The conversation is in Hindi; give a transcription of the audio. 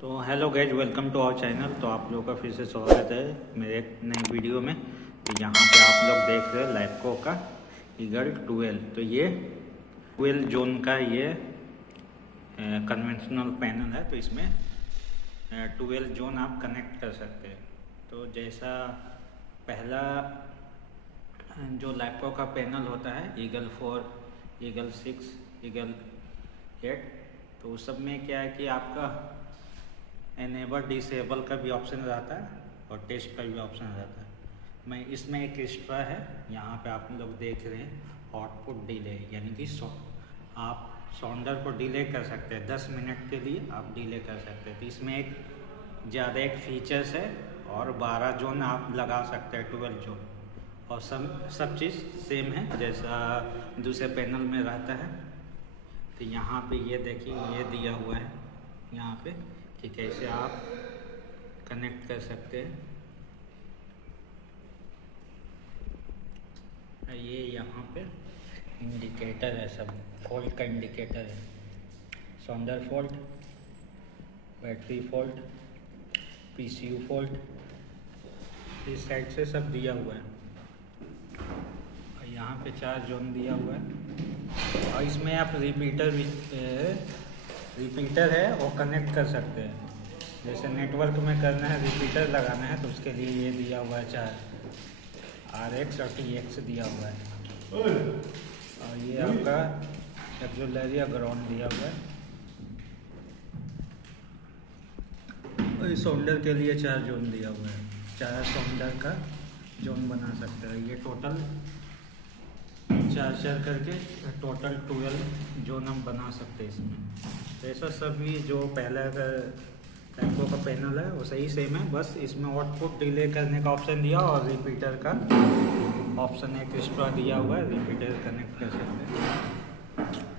तो hello guys, welcome to our channel. तो आप लोगों का फिर से स्वागत है मेरे एक नई वीडियो में। तो यहाँ पे आप लोग देख रहे हैं लैपको का ईगल 12। तो ये 12 जोन का ये कन्वेंशनल पैनल है। तो इसमें 12 जोन आप कनेक्ट कर सकते हैं। तो जैसा पहला जो लैपको का पैनल होता है ईगल 4, ईगल 6, ईगल 8, तो उस सब में क्या है कि आपका एनेबल डिसेबल का भी ऑप्शन रहता है और टेस्ट का भी ऑप्शन रहता है। मैं इसमें एक एक्स्ट्रा है, यहाँ पे आप लोग देख रहे हैं आउटपुट डिले, यानी कि आप साउंडर को डिले कर सकते हैं। 10 मिनट के लिए आप डिले कर सकते हैं। तो इसमें एक ज़्यादा एक फीचर्स है और 12 जोन आप लगा सकते हैं, 12 जोन, और सब चीज़ सेम है जैसा दूसरे पैनल में रहता है। तो यहाँ पे ये देखिए, ये दिया हुआ है यहाँ पे कि कैसे आप कनेक्ट कर सकते हैं। ये यहाँ पे इंडिकेटर है, सब फॉल्ट का इंडिकेटर है। साउंडर fault, battery fault, PCU fault, इस साइड से सब दिया हुआ है। और यहाँ पे 4 जोन दिया हुआ है और इसमें आप रिपीटर है वो कनेक्ट कर सकते हैं। जैसे नेटवर्क में करना है, रिपीटर लगाना है, तो उसके लिए ये दिया हुआ है 4 RX और TX दिया हुआ है। और ये आपका एक्सुलरी ग्राउंड दिया हुआ है। और इस साउंडर के लिए 4 जोन दिया हुआ है, 4 साउंडर का जोन बना सकते हैं। ये टोटल 4 करके टोटल 12 जोन हम बना सकते हैं इसमें। तो ऐसा सभी जो पहला लैपको का पैनल है वो सही सेम है, बस इसमें आउटपुट डिले करने का ऑप्शन दिया और रिपीटर का ऑप्शन एक एक्स्ट्रा दिया हुआ है, रिपीटर कनेक्ट कर सकते हैं।